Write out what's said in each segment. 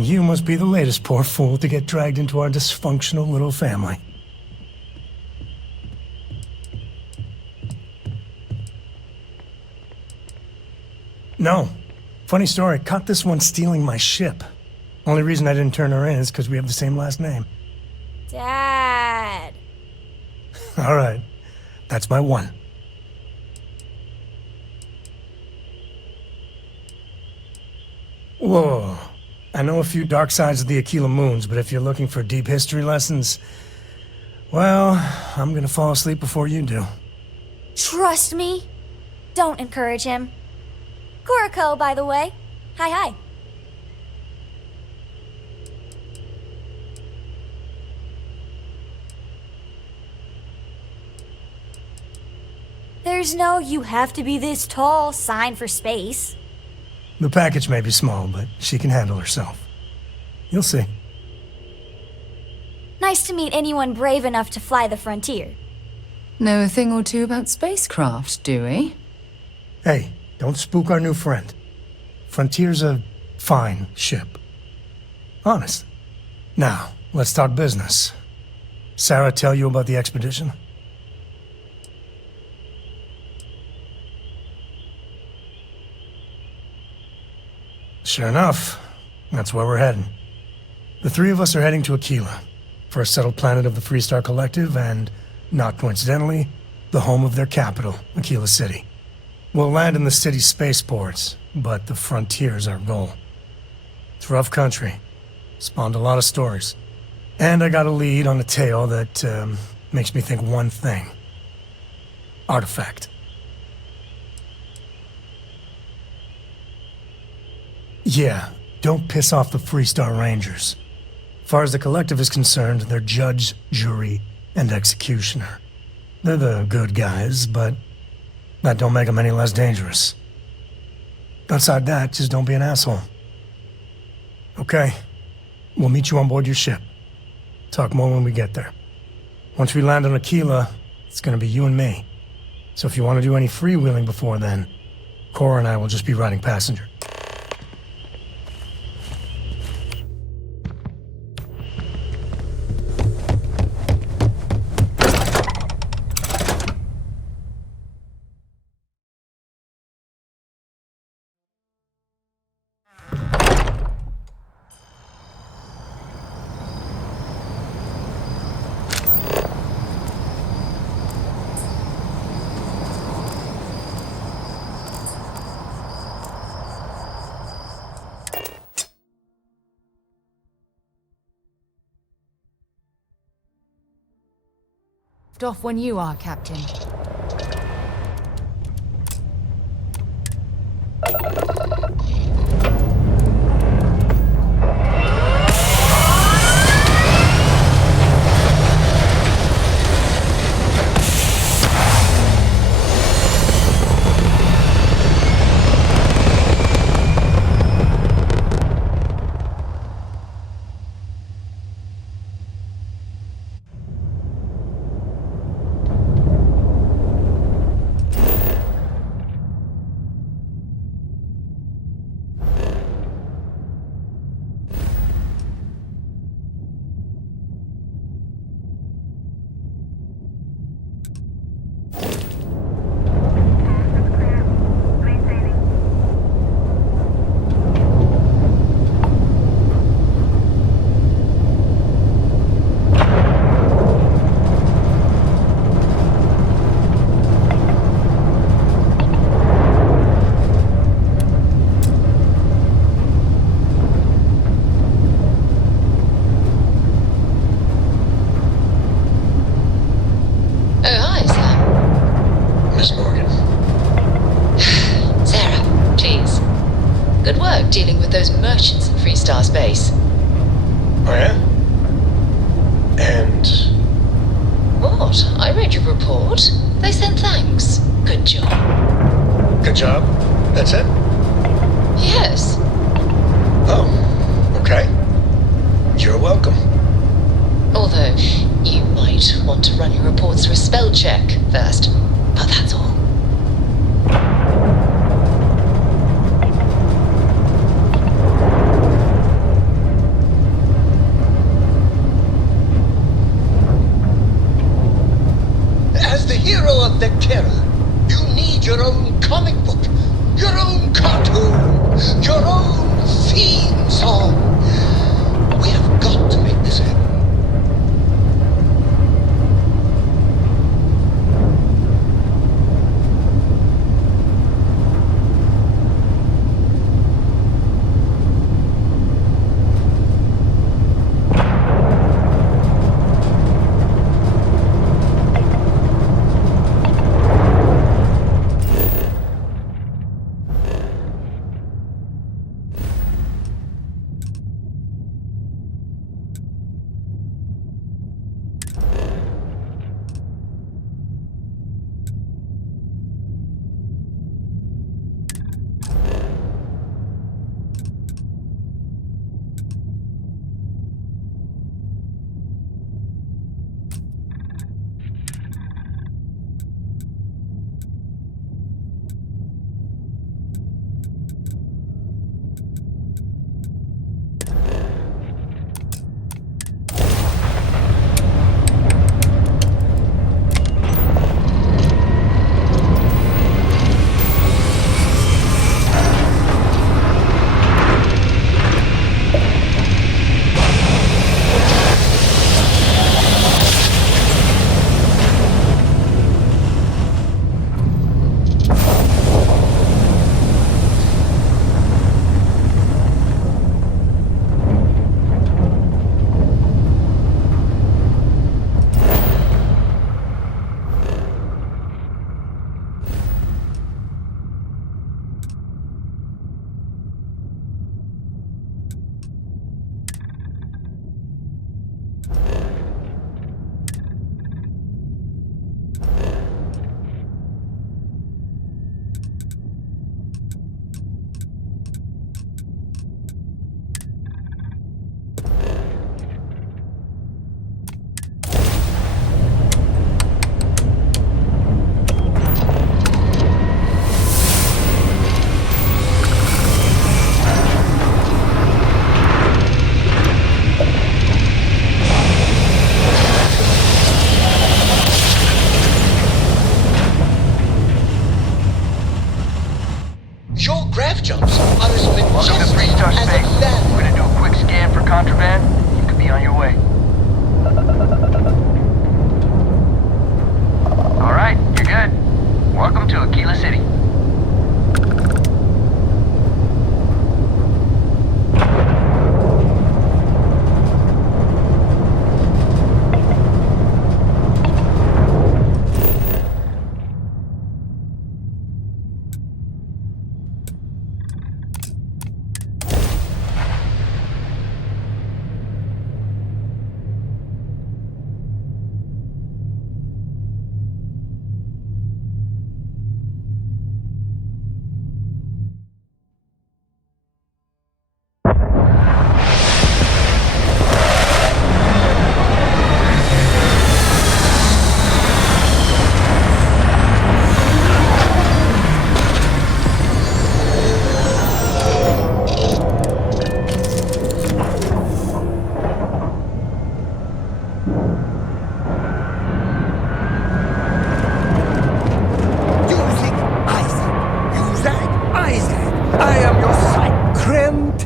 And you must be the latest poor fool to get dragged into our dysfunctional little family. No. Funny story, caught this one stealing my ship. Only reason I didn't turn her in is because we have the same last name. Dad. All right. That's my one. Whoa. I know a few dark sides of the Aquila moons, but if you're looking for deep history lessons, well, I'm gonna fall asleep before you do. Trust me. Don't encourage him. Kuriko, by the way. Hi. There's no "you have to be this tall" sign for space. The package may be small, but she can handle herself. You'll see. Nice to meet anyone brave enough to fly the frontier. Know a thing or two about spacecraft, do we? Hey, don't spook our new friend. Frontier's a fine ship. Honest. Now, let's talk business. Sarah tell you about the expedition? Sure enough, that's where we're heading. The three of us are heading to Aquila, first settled planet of the Freestar Collective and, not coincidentally, the home of their capital, Aquila City. We'll land in the city's spaceports, but the frontier's our goal. It's rough country. Spawned a lot of stories. And I got a lead on a tale that makes me think one thing. Artifact. Yeah, don't piss off the Freestar Rangers. As far as the Collective is concerned, they're judge, jury, and executioner. They're the good guys, but that don't make them any less dangerous. Outside that, just don't be an asshole. Okay, we'll meet you on board your ship. Talk more when we get there. Once we land on Aquila, it's gonna be you and me. So if you want to do any freewheeling before then, Cora and I will just be riding passenger. Off when you are, Captain. Dealing with those merchants in Freestar space. Oh yeah? And... What? I read your report. They sent thanks. Good job. Good job? That's it? Yes. Oh, okay. You're welcome. Although, you might want to run your reports through a spell check first. But that's all. your own comic book, your own cartoon, your own theme song. We have got to make this happen. Your graph jumps are as Welcome to majestic Freestar as Space. a fan. We're gonna do a quick scan for contraband. You could be on your way. Alright, you're good. Welcome to Aquila City.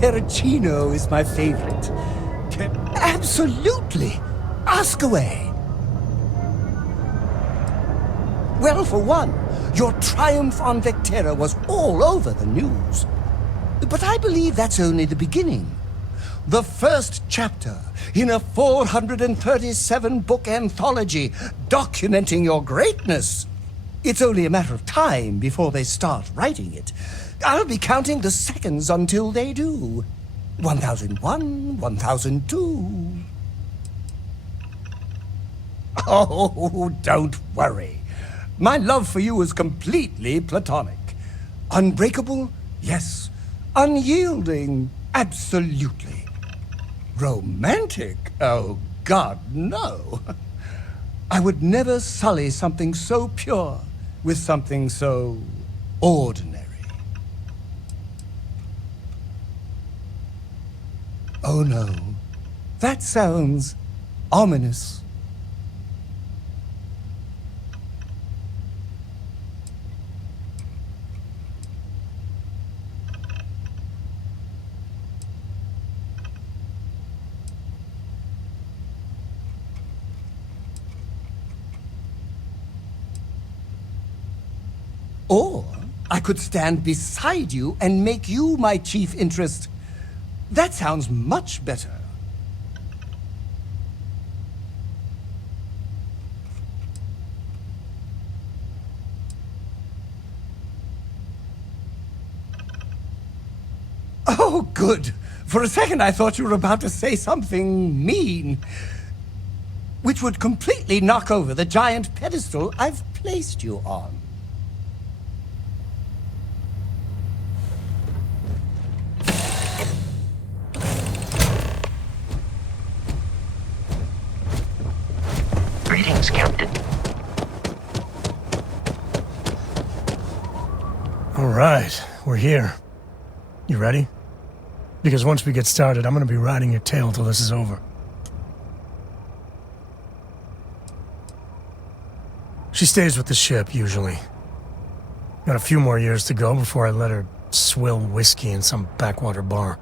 Terracino is my favorite. Absolutely. Ask away. Well, for one, your triumph on Vectera was all over the news. But I believe that's only the beginning. The first chapter in a 437-book anthology documenting your greatness. It's only a matter of time before they start writing it. I'll be counting the seconds until they do. 1001, 1002. Oh, don't worry. My love for you is completely platonic. Unbreakable? Yes. Unyielding? Absolutely. Romantic? Oh, God, no. I would never sully something so pure with something so ordinary. Oh no, that sounds ominous. Or I could stand beside you and make you my chief interest. That sounds much better. Oh, good. For a second I thought you were about to say something mean, which would completely knock over the giant pedestal I've placed you on. Greetings, Captain. All right, we're here. You ready? Because once we get started, I'm gonna be riding your tail till this is over. She stays with the ship, usually. Got a few more years to go before I let her swill whiskey in some backwater bar.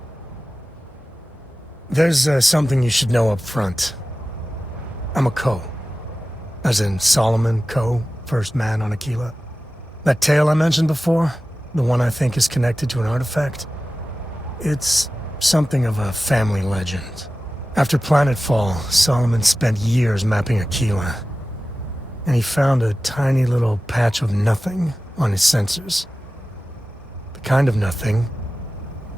There's something you should know up front. I'm a Co. As in Solomon Co., first man on Aquila. That tale I mentioned before, the one I think is connected to an artifact, it's something of a family legend. After planetfall, Solomon spent years mapping Aquila, and he found a tiny little patch of nothing on his sensors. The kind of nothing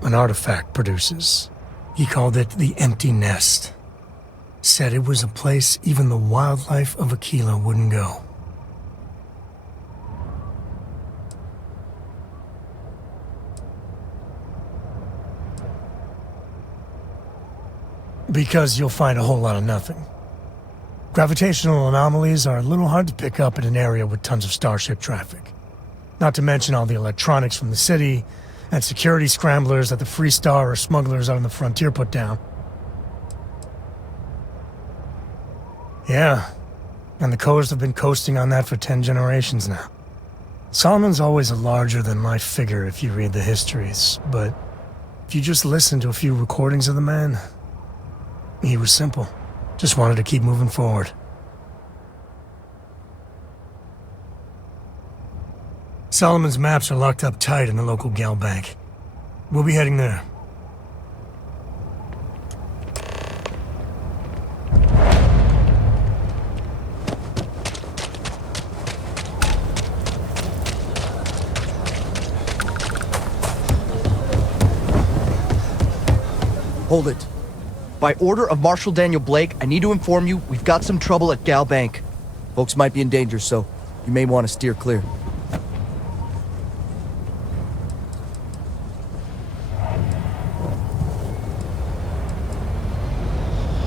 an artifact produces. He called it the Empty Nest. Said it was a place even the wildlife of Aquila wouldn't go. Because you'll find a whole lot of nothing. Gravitational anomalies are a little hard to pick up in an area with tons of starship traffic. Not to mention all the electronics from the city, and security scramblers that the Free Star or smugglers out on the frontier put down. Yeah, and the Coast have been coasting on that for 10 generations now. Solomon's always a larger-than-life figure if you read the histories, but if you just listen to a few recordings of the man, he was simple. Just wanted to keep moving forward. Solomon's maps are locked up tight in the local gal bank. We'll be heading there. Hold it. By order of Marshal Daniel Blake, I need to inform you we've got some trouble at Gal Bank. Folks might be in danger, so you may want to steer clear.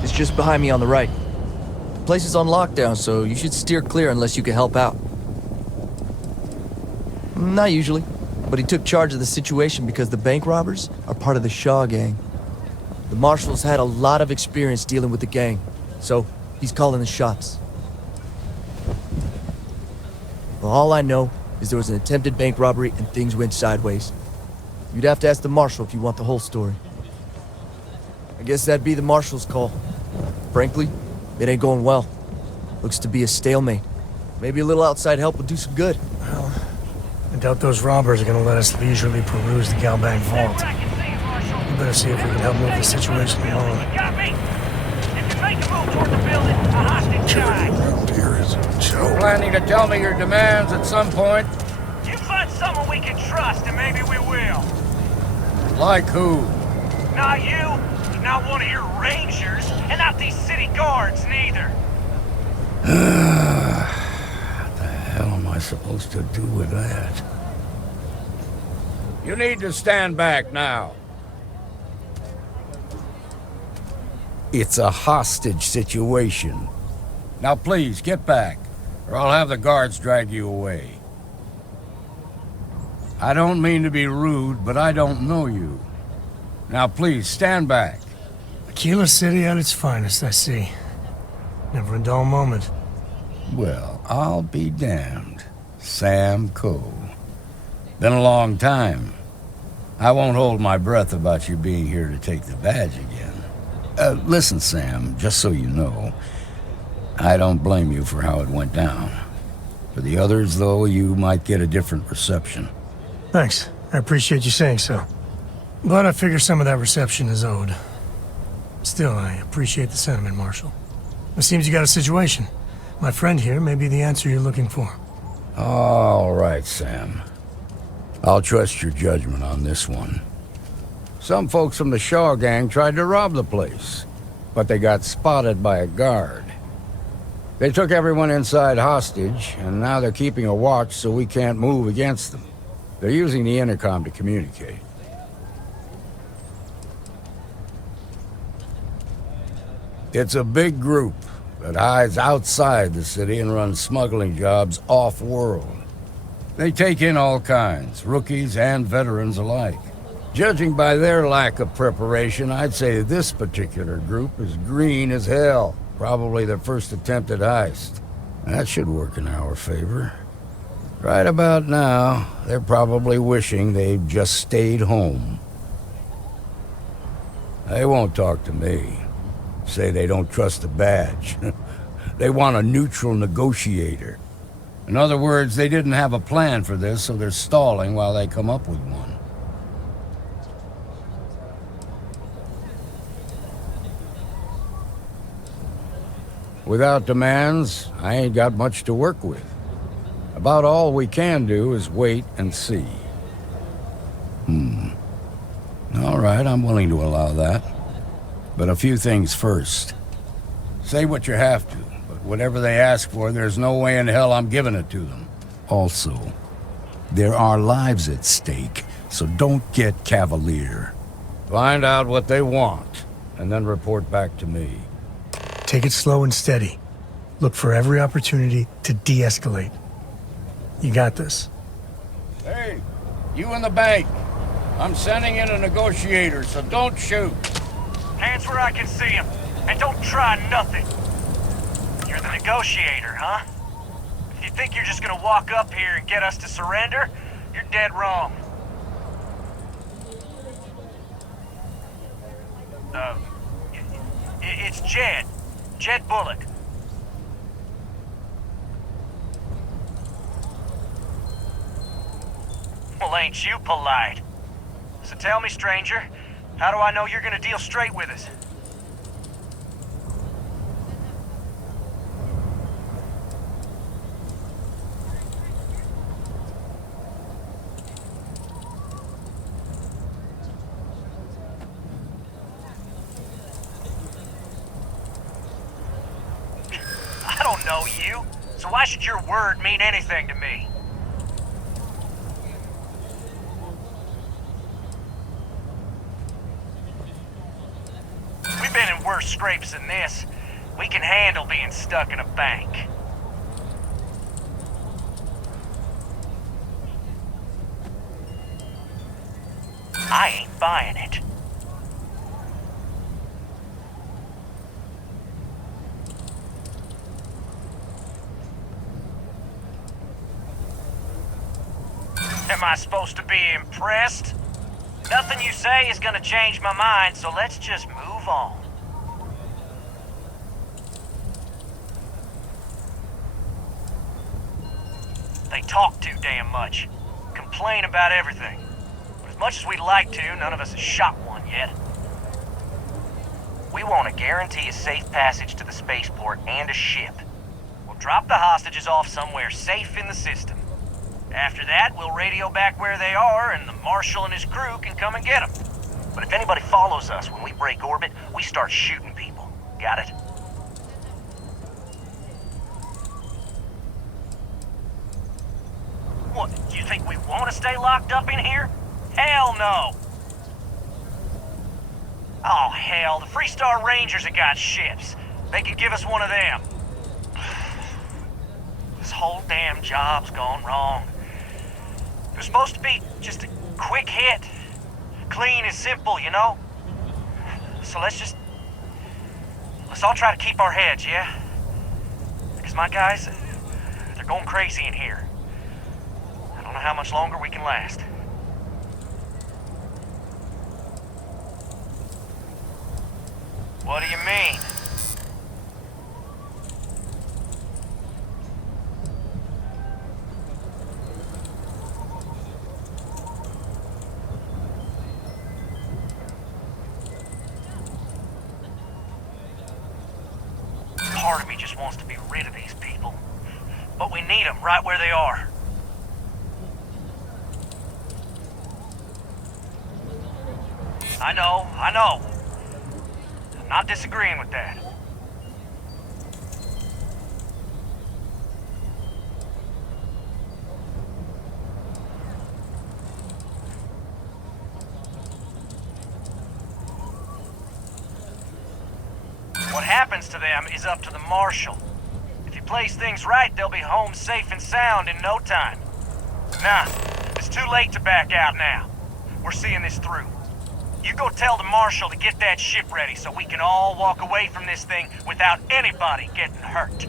It's just behind me on the right. The place is on lockdown, so you should steer clear unless you can help out. Not usually, but he took charge of the situation because the bank robbers are part of the Shaw gang. The Marshal's had a lot of experience dealing with the gang, so he's calling the shots. Well, all I know is there was an attempted bank robbery and things went sideways. You'd have to ask the Marshal if you want the whole story. I guess that'd be the Marshal's call. Frankly, it ain't going well. Looks to be a stalemate. Maybe a little outside help would do some good. Well, I doubt those robbers are gonna let us leisurely peruse the Galbank vault. We better see if we can help move the situation along. Got me. If you make a move toward the building, a hostage charge. Around here is a joke. Planning to tell me your demands at some point? You find someone we can trust, and maybe we will. Like who? Not you, not one of your rangers, and not these city guards, neither. What the hell am I supposed to do with that? You need to stand back now. It's a hostage situation. Now please, get back, or I'll have the guards drag you away. I don't mean to be rude, but I don't know you. Now please, stand back. Aquila City at its finest, I see. Never a dull moment. Well, I'll be damned. Sam Coe. Been a long time. I won't hold my breath about you being here to take the badge again. Listen, Sam, just so you know, I don't blame you for how it went down. For the others, though, you might get a different reception. Thanks. I appreciate you saying so. But I figure some of that reception is owed. Still, I appreciate the sentiment, Marshal. It seems you got a situation. My friend here may be the answer you're looking for. All right, Sam. I'll trust your judgment on this one. Some folks from the Shaw gang tried to rob the place, but they got spotted by a guard. They took everyone inside hostage, and now they're keeping a watch so we can't move against them. They're using the intercom to communicate. It's a big group that hides outside the city and runs smuggling jobs off-world. They take in all kinds, rookies and veterans alike. Judging by their lack of preparation, I'd say this particular group is green as hell. Probably their first attempt at heist. That should work in our favor. Right about now, they're probably wishing they'd just stayed home. They won't talk to me. Say they don't trust the badge. They want a neutral negotiator. In other words, they didn't have a plan for this, so they're stalling while they come up with one. Without demands, I ain't got much to work with. About all we can do is wait and see. All right, I'm willing to allow that. But a few things first. Say what you have to, but whatever they ask for, there's no way in hell I'm giving it to them. Also, there are lives at stake, so don't get cavalier. Find out what they want, and then report back to me. Take it slow and steady. Look for every opportunity to de-escalate. You got this. Hey, you in the bank. I'm sending in a negotiator, so don't shoot. Hands where I can see him. And don't try nothing. You're the negotiator, huh? If you think you're just gonna walk up here and get us to surrender, you're dead wrong. It's Jed. Jed Bullock. Well, ain't you polite? So tell me, stranger, how do I know you're gonna deal straight with us? I don't know you, so why should your word mean anything to me? We've been in worse scrapes than this. We can handle being stuck in a bank. I ain't buying it. Am I supposed to be impressed? Nothing you say is gonna change my mind, so let's just move on. They talk too damn much. Complain about everything. But as much as we'd like to, none of us has shot one yet. We want to guarantee a safe passage to the spaceport and a ship. We'll drop the hostages off somewhere safe in the system. After that, we'll radio back where they are, and the Marshal and his crew can come and get them. But if anybody follows us when we break orbit, we start shooting people. Got it? What, you think we want to stay locked up in here? Hell no! Oh, hell, the Freestar Rangers have got ships. They could give us one of them. This whole damn job's gone wrong. It was supposed to be just a quick hit. Clean and simple, you know? So let's all try to keep our heads, yeah? Because my guys, they're going crazy in here. I don't know how much longer we can last. What do you mean? part of me just wants to be rid of these people. But we need them right where they are. I know. I'm not disagreeing with that. What happens to them is up to the Marshal. If you place things right, they'll be home safe and sound in no time. Nah, it's too late to back out now. We're seeing this through. You go tell the Marshal to get that ship ready so we can all walk away from this thing without anybody getting hurt.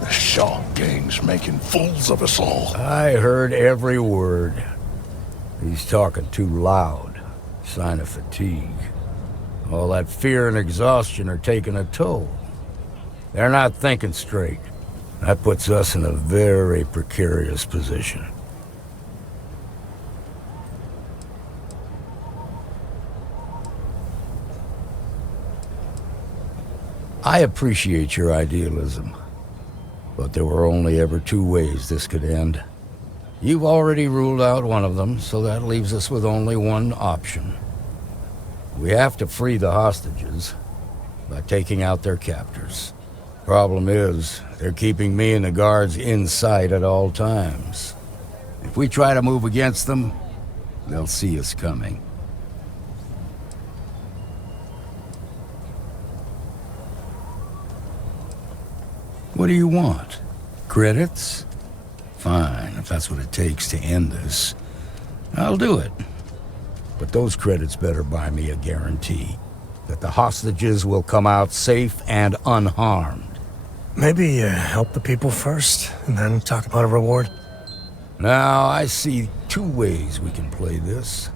The Shaw gang's making fools of us all. I heard every word. He's talking too loud. Sign of fatigue. All that fear and exhaustion are taking a toll. They're not thinking straight. That puts us in a very precarious position. I appreciate your idealism, but there were only ever two ways this could end. You've already ruled out one of them, so that leaves us with only one option. We have to free the hostages by taking out their captors. Problem is, they're keeping me and the guards in sight at all times. If we try to move against them, they'll see us coming. What do you want? Credits? Fine, if that's what it takes to end this. I'll do it. But those credits better buy me a guarantee that the hostages will come out safe and unharmed. Maybe help the people first, and then talk about a reward? Now, I see two ways we can play this.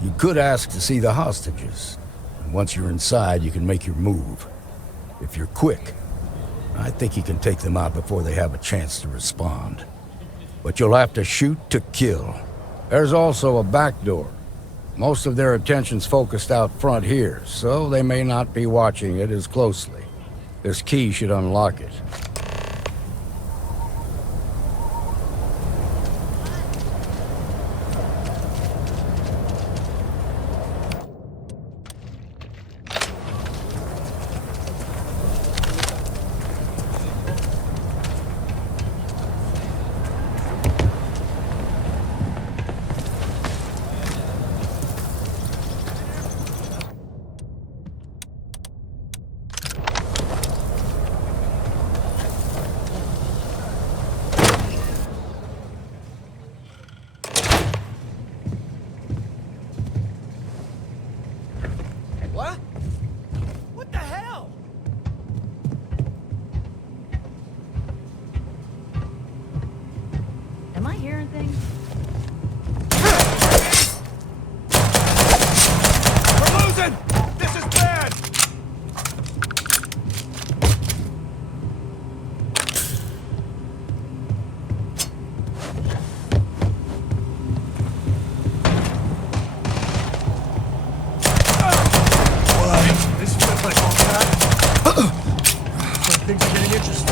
You could ask to see the hostages. And once you're inside, you can make your move. If you're quick, I think you can take them out before they have a chance to respond. But you'll have to shoot to kill. There's also a back door. Most of their attention's focused out front here, so they may not be watching it as closely. This key should unlock it. What the hell? Am I hearing things? We're losing! This is bad! This feels like all that. Like things are getting interesting.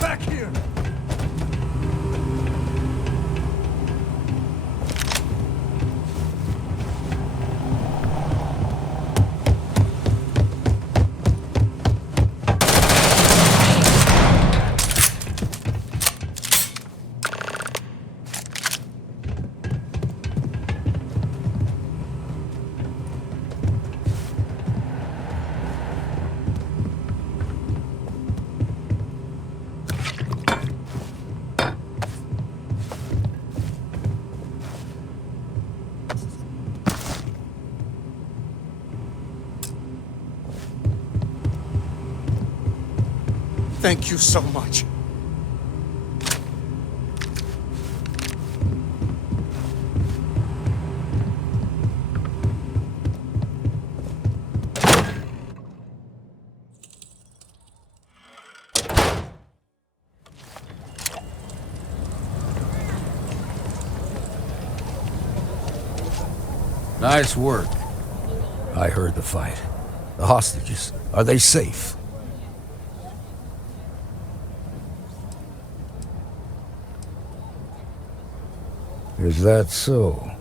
Back here! Thank you so much. Nice work. I heard the fight. The hostages, are they safe? Is that so?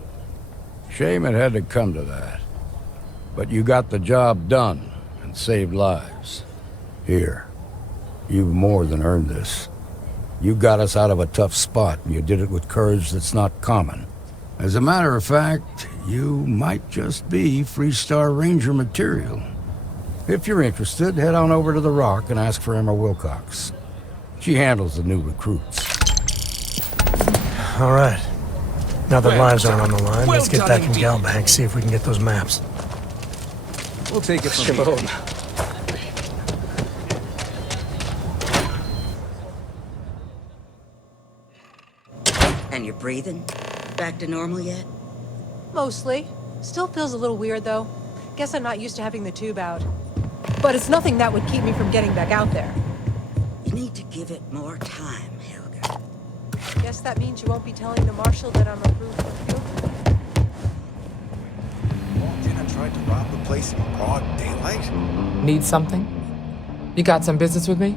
Shame it had to come to that. But you got the job done and saved lives. Here, you've more than earned this. You got us out of a tough spot, and you did it with courage that's not common. As a matter of fact, you might just be Freestar Ranger material. If you're interested, head on over to the Rock and ask for Emma Wilcox. She handles the new recruits. All right. Now that lives aren't on the line, Well let's get done back in indeed. Galbank, see if we can get those maps. We'll take it from here. And you're breathing? Back to normal yet? Mostly. Still feels a little weird, though. Guess I'm not used to having the tube out. But it's nothing that would keep me from getting back out there. You need to give it more time, Helga. Guess that means you won't be telling the Marshal that I'm approved for fuel? Walked in and tried to rob the place in broad daylight? Need something? You got some business with me?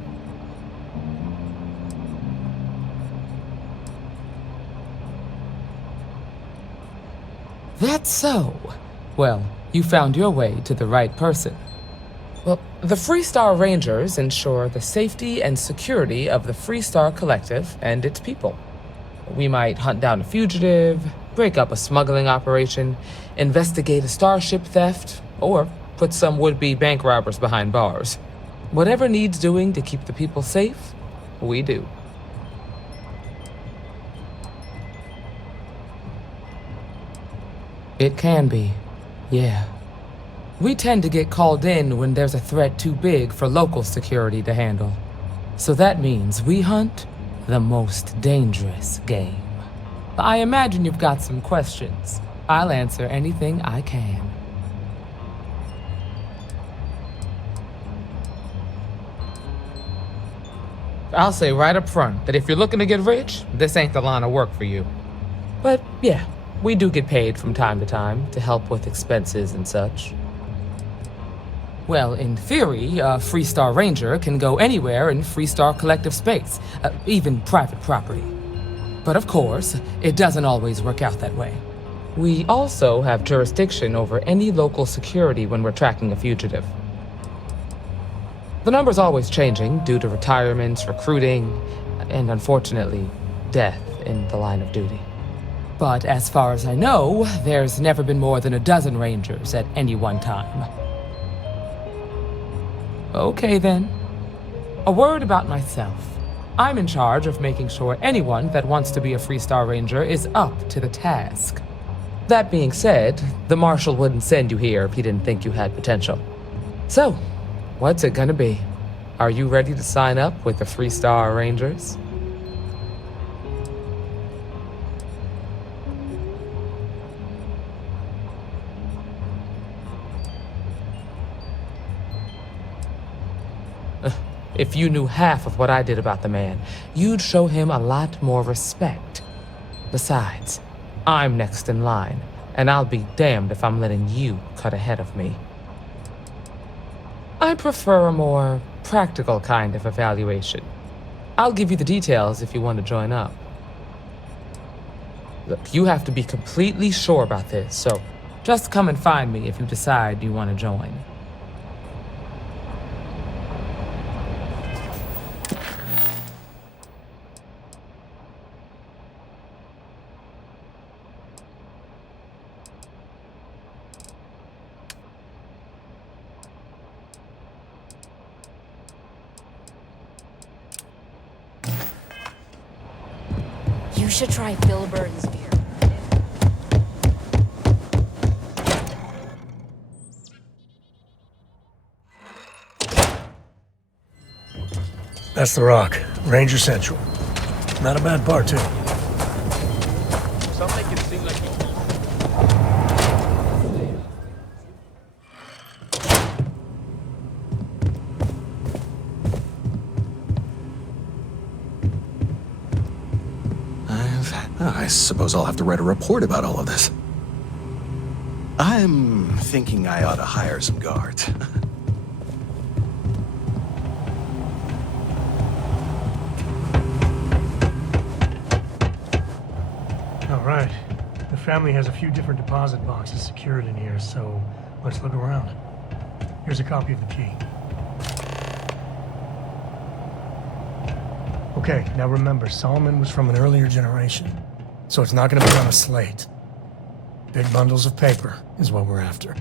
That's so. Well, you found your way to the right person. Well, the Freestar Rangers ensure the safety and security of the Freestar Collective and its people. We might hunt down a fugitive, break up a smuggling operation, investigate a starship theft, or put some would-be bank robbers behind bars. Whatever needs doing to keep the people safe, we do. It can be, yeah. We tend to get called in when there's a threat too big for local security to handle. So that means we hunt the most dangerous game. I imagine you've got some questions. I'll answer anything I can. I'll say right up front that if you're looking to get rich, this ain't the line of work for you. But yeah, we do get paid from time to time to help with expenses and such. Well, in theory, a Freestar Ranger can go anywhere in Freestar Collective space, even private property. But of course, it doesn't always work out that way. We also have jurisdiction over any local security when we're tracking a fugitive. The number's always changing due to retirements, recruiting, and unfortunately, death in the line of duty. But as far as I know, there's never been more than a dozen Rangers at any one time. Okay then. A word about myself. I'm in charge of making sure anyone that wants to be a Freestar Ranger is up to the task. That being said, the Marshal wouldn't send you here if he didn't think you had potential. So, what's it gonna be? Are you ready to sign up with the Freestar Rangers? If you knew half of what I did about the man, you'd show him a lot more respect. Besides, I'm next in line, and I'll be damned if I'm letting you cut ahead of me. I prefer a more practical kind of evaluation. I'll give you the details if you want to join up. Look, you have to be completely sure about this, so just come and find me if you decide you want to join. You should try Phil Burton's beer. That's the rock. Ranger Central. Not a bad part, too. Some make it seem like I suppose I'll have to write a report about all of this. I'm thinking I ought to hire some guards. All right. The family has a few different deposit boxes secured in here, so let's look around. Here's a copy of the key. Okay, now remember, Solomon was from an earlier generation, so it's not going to be on a slate. Big bundles of paper is what we're after.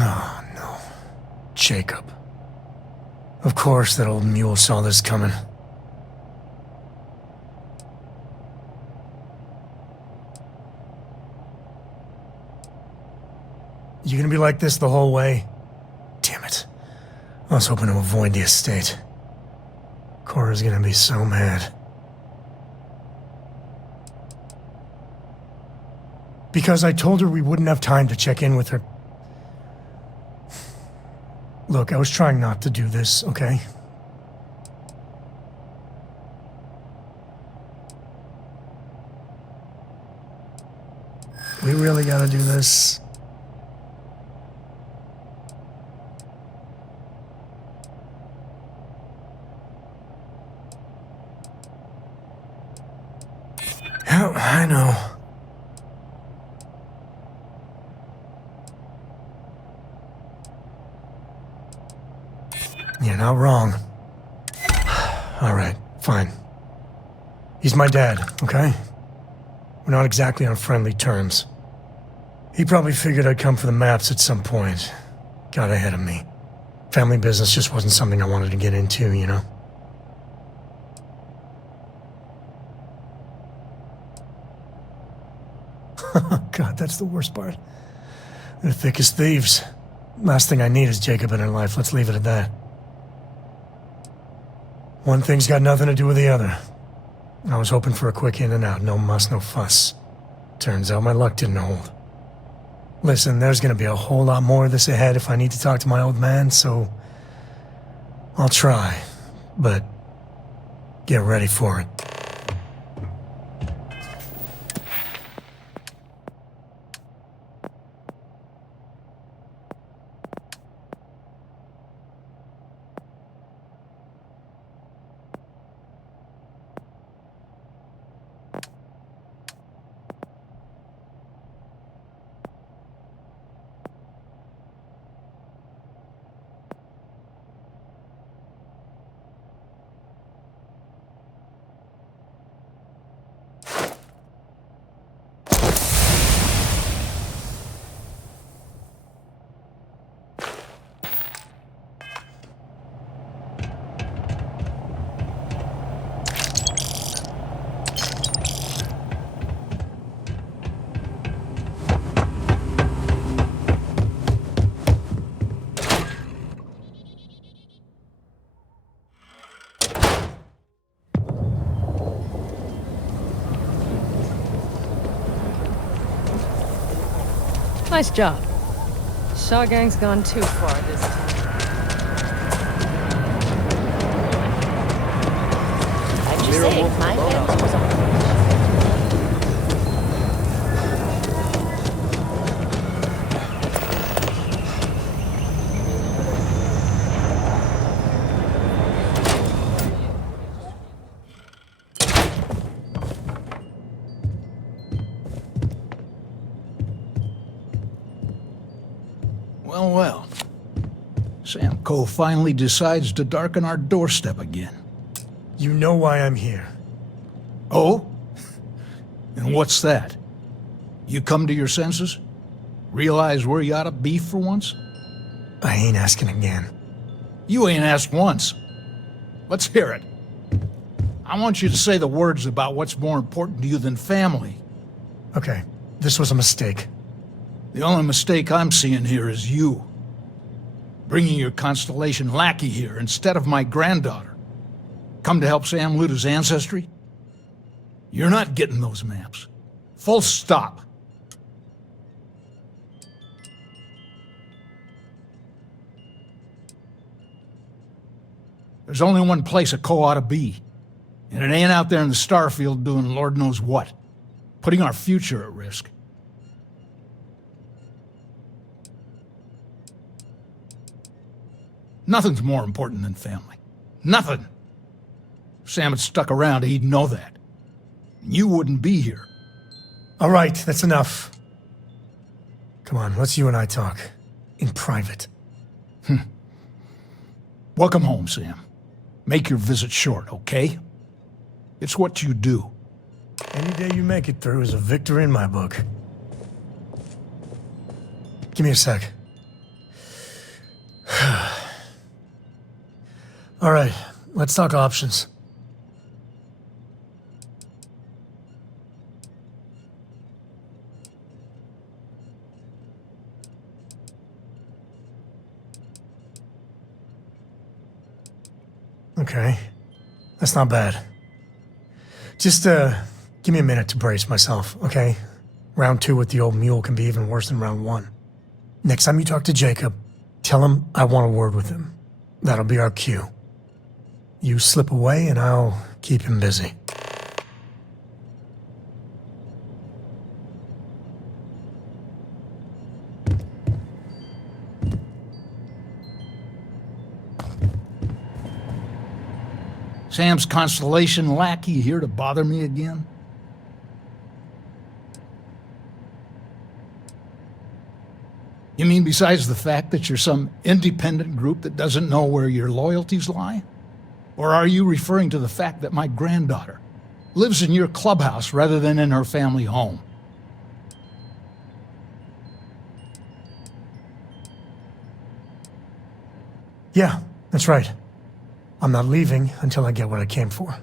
Oh, no. Jacob. Of course that old mule saw this coming. You gonna be like this the whole way? Damn it. I was hoping to avoid the estate. Cora's gonna be so mad. Because I told her we wouldn't have time to check in with her. Look, I was trying not to do this, okay? We really gotta do this. Yeah, I know. You're not wrong. All right, fine. He's my dad, okay? We're not exactly on friendly terms. He probably figured I'd come for the maps at some point. Got ahead of me. Family business just wasn't something I wanted to get into, you know? God, that's the worst part. They're thick as thieves. Last thing I need is Jacob in her life. Let's leave it at that. One thing's got nothing to do with the other. I was hoping for a quick in and out. No muss, no fuss. Turns out my luck didn't hold. Listen, there's gonna be a whole lot more of this ahead if I need to talk to my old man, so I'll try. But get ready for it. Nice job. Shaw Gang's gone too far this time. How'd you say my house was on? Well, well. Sam Coe finally decides to darken our doorstep again. You know why I'm here. Oh? And what's that? You come to your senses? Realize where you ought to be for once? I ain't asking again. You ain't asked once. Let's hear it. I want you to say the words about what's more important to you than family. Okay, this was a mistake. The only mistake I'm seeing here is you. Bringing your Constellation lackey here instead of my granddaughter. Come to help Sam loot his ancestry? You're not getting those maps. Full stop. There's only one place a Co ought to be. And it ain't out there in the Starfield doing Lord knows what. Putting our future at risk. Nothing's more important than family. Nothing. If Sam had stuck around, he'd know that. You wouldn't be here. All right, that's enough. Come on, let's you and I talk. In private. Welcome home, Sam. Make your visit short, okay? It's what you do. Any day you make it through is a victory in my book. Give me a sec. All right, let's talk options. Okay, that's not bad. Just, give me a minute to brace myself, okay? Round 2 with the old mule can be even worse than round 1. Next time you talk to Jacob, tell him I want a word with him. That'll be our cue. You slip away and I'll keep him busy. Sam's Constellation lackey here to bother me again? You mean besides the fact that you're some independent group that doesn't know where your loyalties lie? Or are you referring to the fact that my granddaughter lives in your clubhouse rather than in her family home? Yeah, that's right. I'm not leaving until I get what I came for.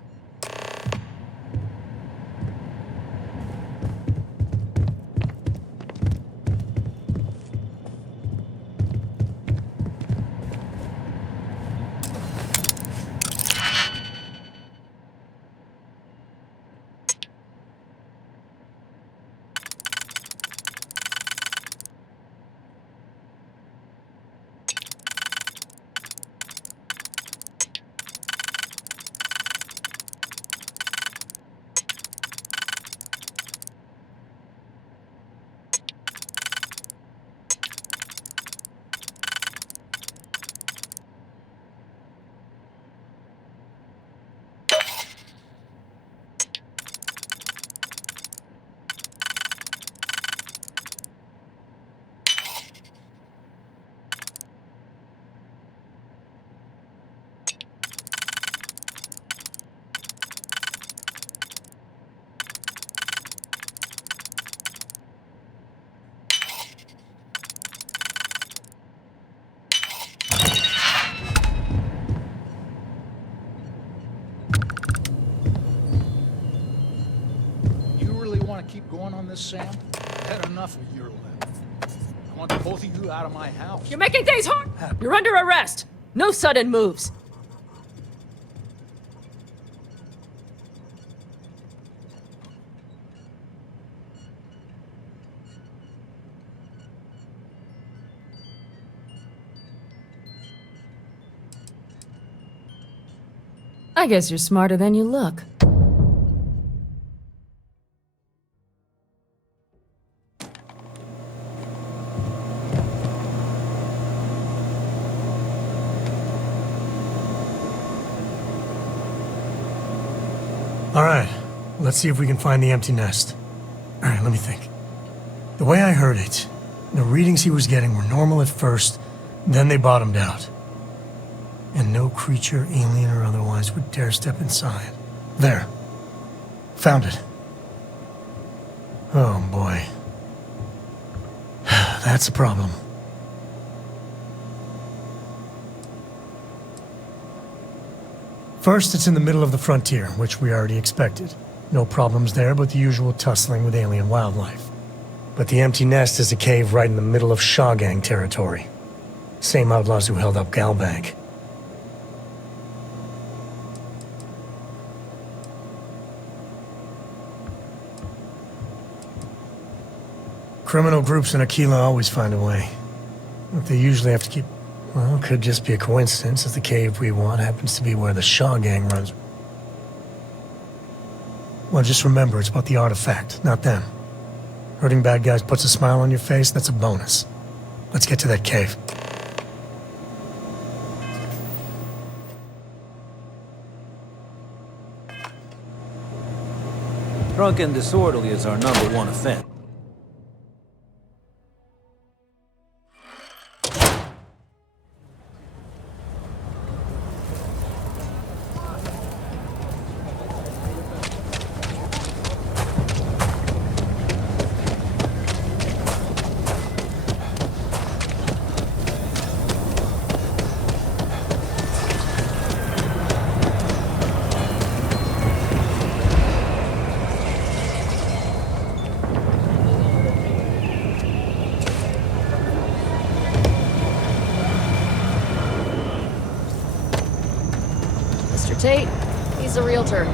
Keep going on this, Sam? I've had enough of your lip. I want both of you out of my house. You're making things hard! You're under arrest! No sudden moves! I guess you're smarter than you look. All right, let's see if we can find the empty nest. All right, let me think. The way I heard it, the readings he was getting were normal at first, then they bottomed out. And no creature, alien or otherwise, would dare step inside. There. Found it. Oh boy. That's a problem. First, it's in the middle of the frontier, which we already expected. No problems there, but the usual tussling with alien wildlife. But the empty nest is a cave right in the middle of Shawgang territory. Same outlaws who held up Galbank. Criminal groups in Aquila always find a way. But they usually have to keep... Well, it could just be a coincidence, as the cave we want happens to be where the Shawgang runs. Well, just remember, it's about the artifact, not them. Hurting bad guys puts a smile on your face, that's a bonus. Let's get to that cave. Drunk and disorderly is our #1 offense. Tate, he's a realtor.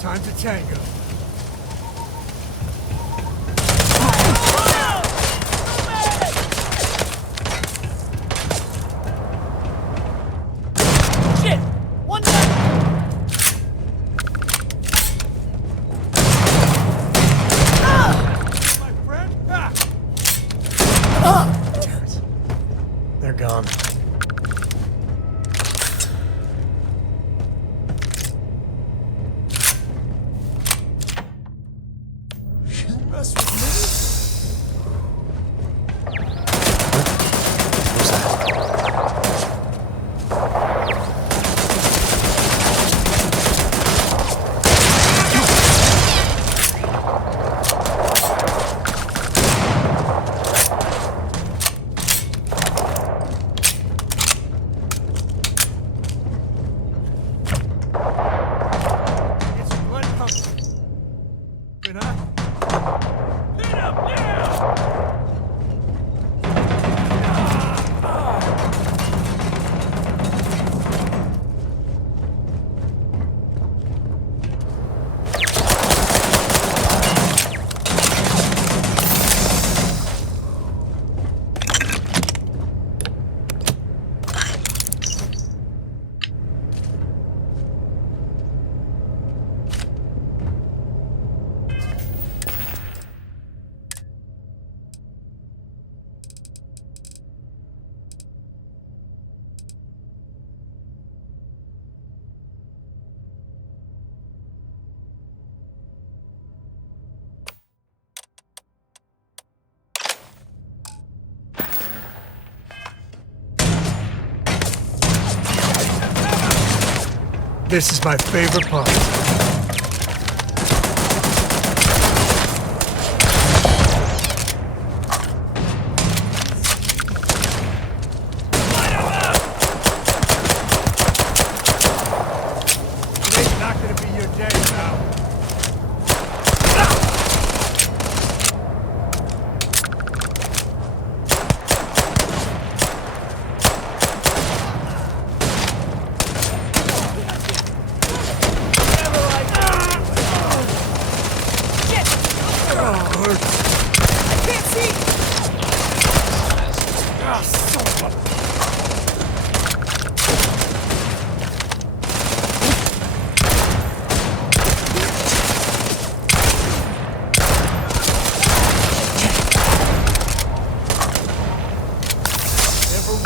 Time to tango. Shit! One down! My friend? They're gone. This is my favorite part.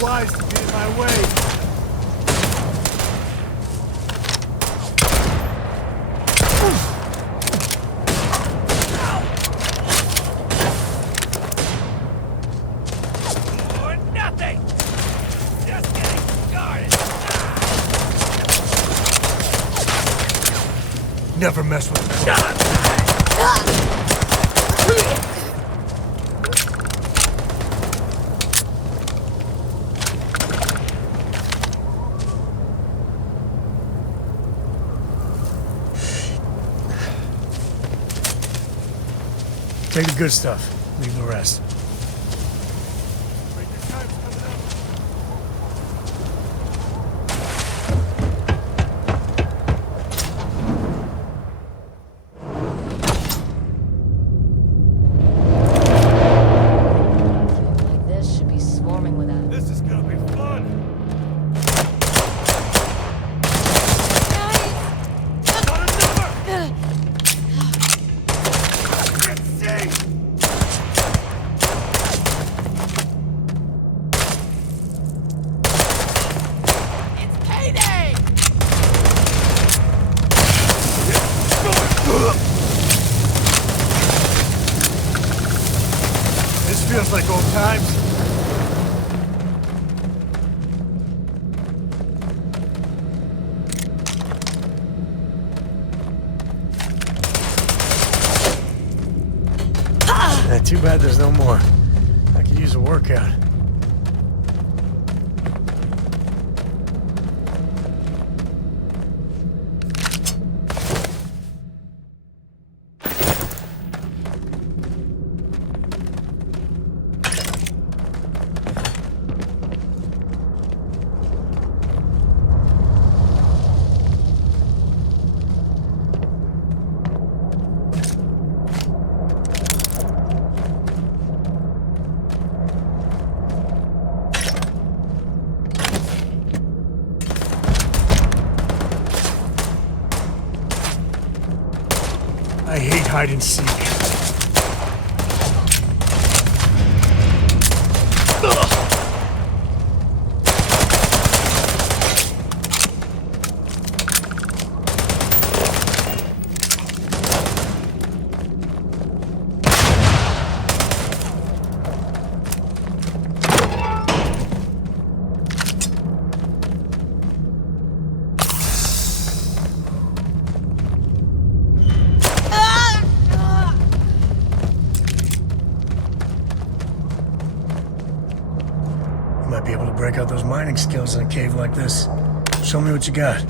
Wise to be in my way. Or nothing. Just getting started. Never mess with me. Take the good stuff, leave the rest. This should be swarming with that. This is gonna be fun. This feels like old times. Too bad there's no more. I could use a workout. I hate hide and seek. Might be able to break out those mining skills in a cave like this. Show me what you got.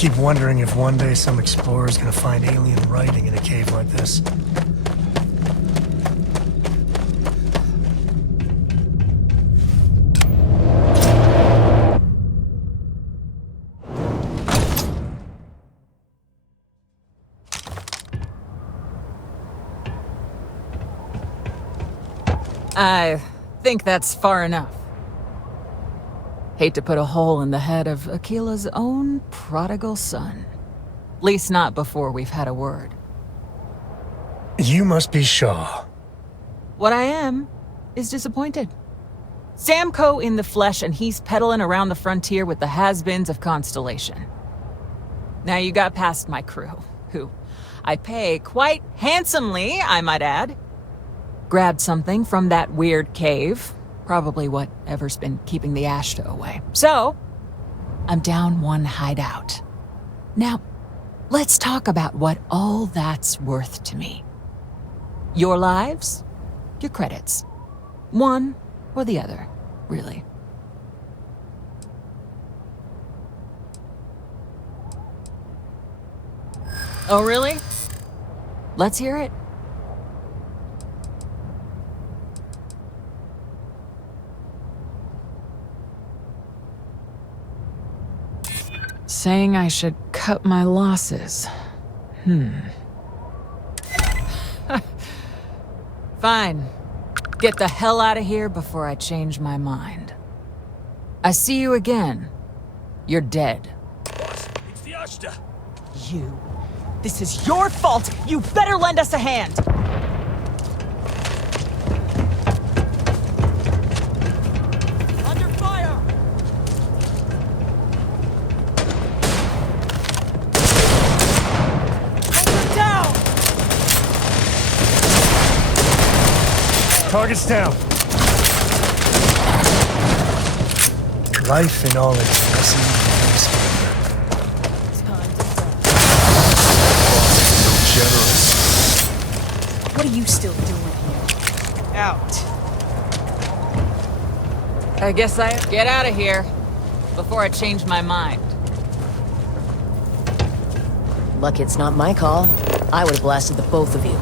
keep wondering if one day some explorer's gonna find alien writing in a cave like this. I think that's far enough. Hate to put a hole in the head of Akila's own prodigal son. Least not before we've had a word. You must be Shaw. What I am is disappointed. Samco in the flesh, and he's peddling around the frontier with the has-beens of Constellation. Now you got past my crew, who I pay quite handsomely, I might add. Grabbed something from that weird cave. Probably whatever's been keeping the Ashta away. So, I'm down one hideout. Now, let's talk about what all that's worth to me. Your lives, your credits. One or the other, really. Oh, really? Let's hear it. Saying I should cut my losses. Fine. Get the hell out of here before I change my mind. I see you again. You're dead. Boss, it's the Ashta. You. This is your fault. You better lend us a hand. Under fire! Down! Target's down. Life in all its messy splendor. Generous. What are you still doing here? Out. I guess I get out of here before I change my mind. Lucky it's not my call. I would have blasted the both of you.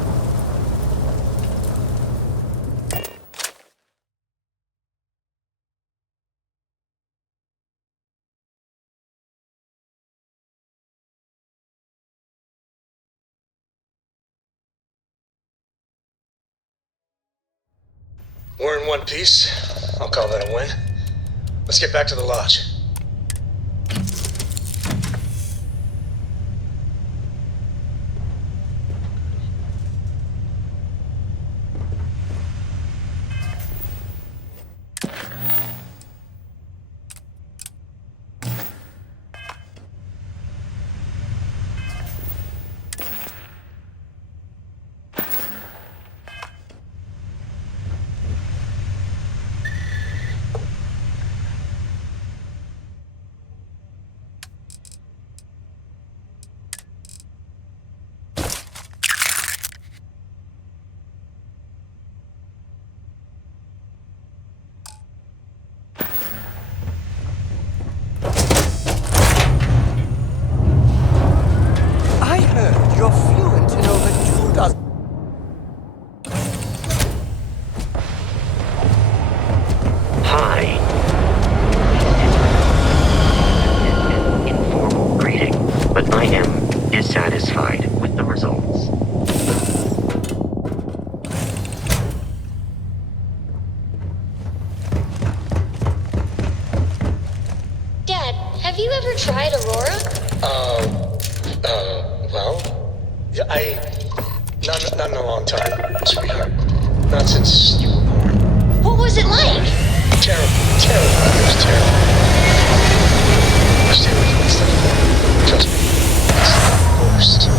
We're in one piece. I'll call that a win. Let's get back to the lodge. You're fluent in over 2 dozen. Hi. An informal greeting, but I am dissatisfied with the results. Dad, have you ever tried Aurora? Well, not in a long time, sweetheart. Not since you were born. What was it like? Terrible. It was terrible. Stay away from that stuff. Trust me, it's the worst.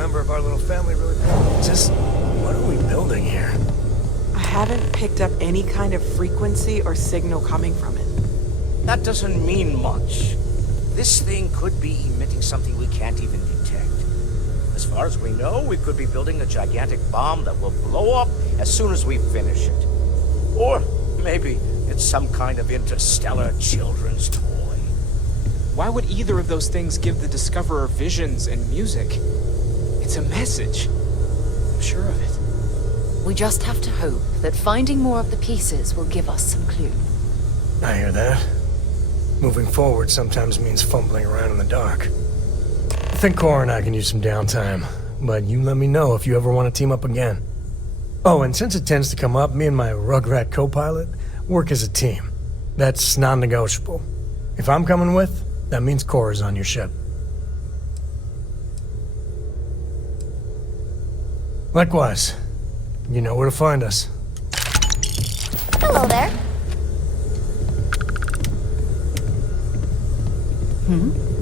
member of our little family really... Just, what are we building here? I haven't picked up any kind of frequency or signal coming from it. That doesn't mean much. This thing could be emitting something we can't even detect. As far as we know, we could be building a gigantic bomb that will blow up as soon as we finish it. Or maybe it's some kind of interstellar children's toy. Why would either of those things give the Discoverer visions and music? It's a message. I'm sure of it. We just have to hope that finding more of the pieces will give us some clue. I hear that. Moving forward sometimes means fumbling around in the dark. I think Cora and I can use some downtime, but you let me know if you ever want to team up again. Oh, and since it tends to come up, me and my Rugrat co-pilot work as a team. That's non-negotiable. If I'm coming with, that means Cora's on your ship. Likewise, you know where to find us. Hello there. Hmm?